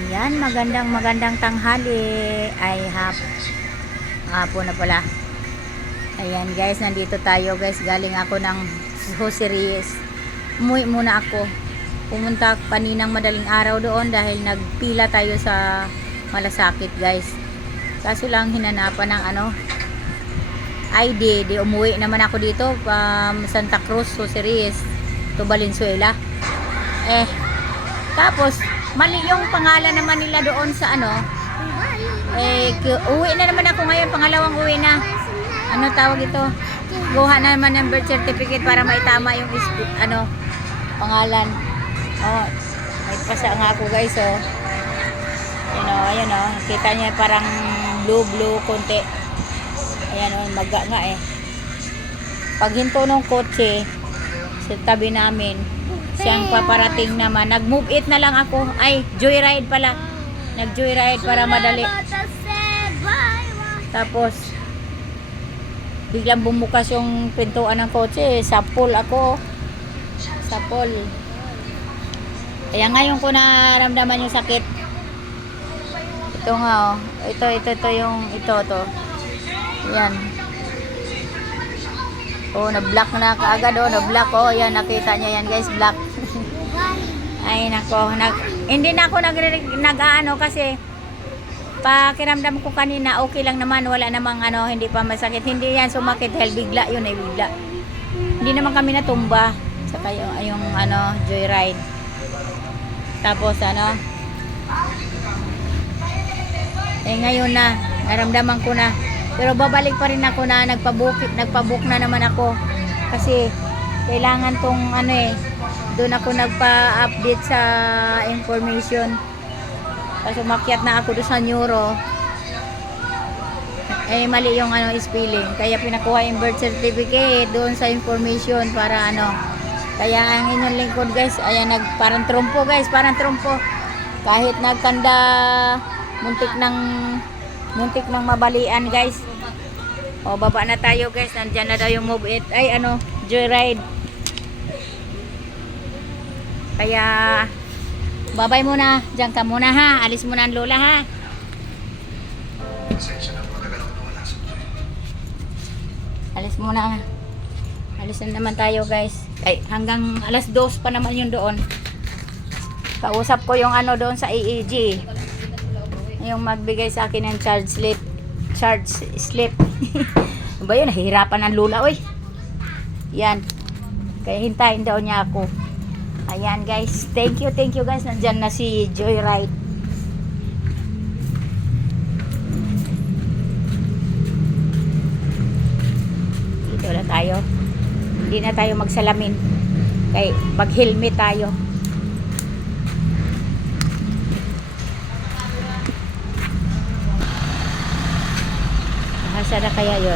Ayan, magandang tanghali. Ay, hapon na pala. Ayan guys, nandito tayo guys. Galing ako ng groceries. Umuwi muna ako. Pumunta kaninang madaling araw doon dahil nagpila tayo sa Malasakit guys. Kaso lang hinanapan ng ID. Di umuwi naman ako dito Santa Cruz groceries to Valenzuela. Tapos mali yung pangalan naman nila doon sa uwi na naman ako ngayon, pangalawang uwi na. Ano tawag ito? Guha na naman ng birth certificate para maitama yung pangalan. May pasa nga ako guys, ayan kita niya parang blue konti. Ayan maga nga Pag hinto ng kotse sa tabi namin, siyang paparating naman. Nag-move it na lang ako. Ay, joyride pala. Nag-joyride para madali. Tapos, biglang bumukas yung pintuan ng kotse. Sapol ako. Sapol. Kaya ngayon ko naramdaman yung sakit. Ito nga Ito yung to. Yan. Na-block na kaagad na-block yan, nakita niya yan guys, black. Ay nako, hindi na ako nag-aano kasi pakiramdam ko kanina okay lang naman, wala namang hindi pa masakit. Hindi yan sumakit dahil bigla yun bigla. Hindi naman kami natumba saka yung joyride. Tapos ngayon na naramdaman ko na. Pero babalik pa rin ako na nagpa-book na naman ako kasi kailangan tong doon ako nagpa-update sa information. Tapos umakyat na ako doon sa neuro. Mali yung spelling. Kaya pinakuha yung birth certificate doon sa information para Kaya ang inyong lingkod guys, ayan parang trumpo guys, parang trumpo. Kahit nagtanda muntik ng mabalian guys. Baba na tayo guys. Nandyan na daw yung move it. Joyride. Kaya babay muna. Diyan ka muna ha. Alis muna ang lola ha. Alis muna. Alis na naman tayo guys. Hanggang alas 2 pa naman yun doon. Kausap ko yung doon sa EEG. Yung magbigay sa akin ng charge slip. Ba yun, nahihirapan ang lula yan, kaya hintayin daw niya ako. Ayan guys, thank you guys. Nandyan na si Joyride. Dito na tayo, hindi na tayo magsalamin kay pag helmet tayo. Saan na kaya yon?